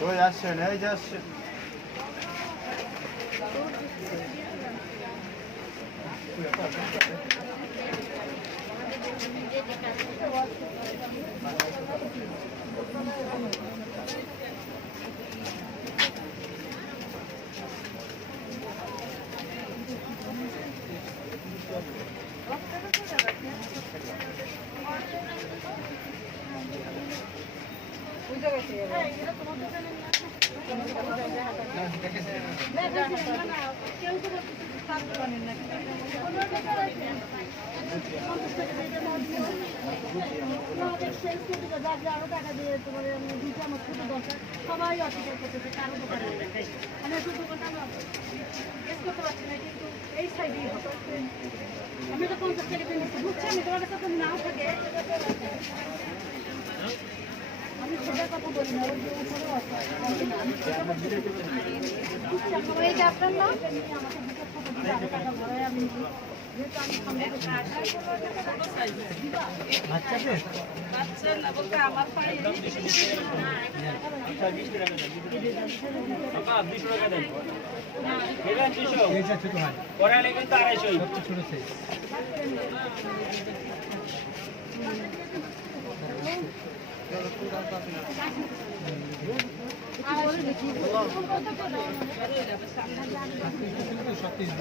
ওই আসছেন এই যে আসছেন সবাই অস্বীকার করতেছে কারও দোকানে নেই। আমি এই তো পঞ্চাশ টাকা দিয়ে নিচ্ছি বুঝছি আমি তোমার কাছে নাও থাকে আমি সেটার কথা বলি না ওই যে উপরেও আছে এইটা আপনার না আমাকে দুটো ছোট টাকা ভরায় আমি যেহেতু আমি সামনে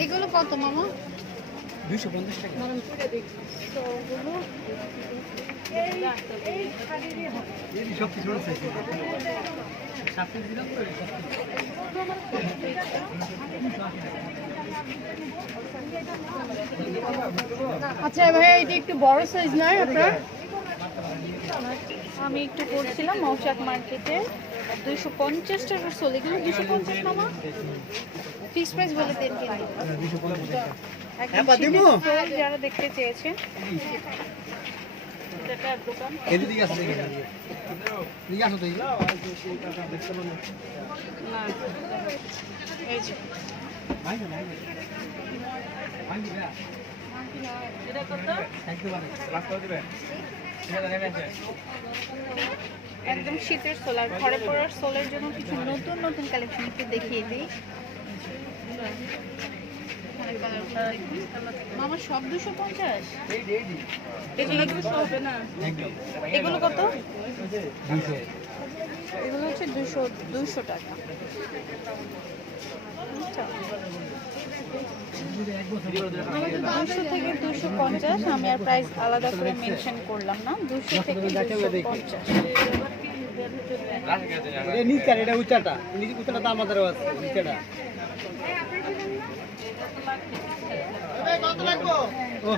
এগুলো কত মামা? তো ওগুলো এই এই শাড়িরই আচ্ছা ভাইয়া এটা একটু বড় সাইজ নয় আপনার? আমি একটু করছিলাম মৌচাক মার্কেটে দুইশো পঞ্চাশ টাকার সোল এগুলো দুশো পঞ্চাশ মামা? ফিক্স প্রাইস বলে দেন কিন্তু। সোল যারা দেখতে চেয়েছেন। এটা দোকান। এদিকে আছে দেখি এদিকে আসো তো না এই যে। এটা কত? একদম শীতের সোলার ঘরে পড়ার সোলের জন্য কিছু নতুন নতুন কালেকশন একটু দেখিয়ে দিই। মামা সব দুশো পঞ্চাশ? এগুলো কত? এগুলো হচ্ছে দুশো দুশো টাকা। দুশো থেকে দুশো পঞ্চাশ আমি আর প্রাইস আলাদা করে মেনশন করলাম না। দুশো থেকে দুশো পঞ্চাশ। নিচটা এটা উচ্চাটা নিচে উচ্চাটা তো আমাদেরও আছে নিচেটা ও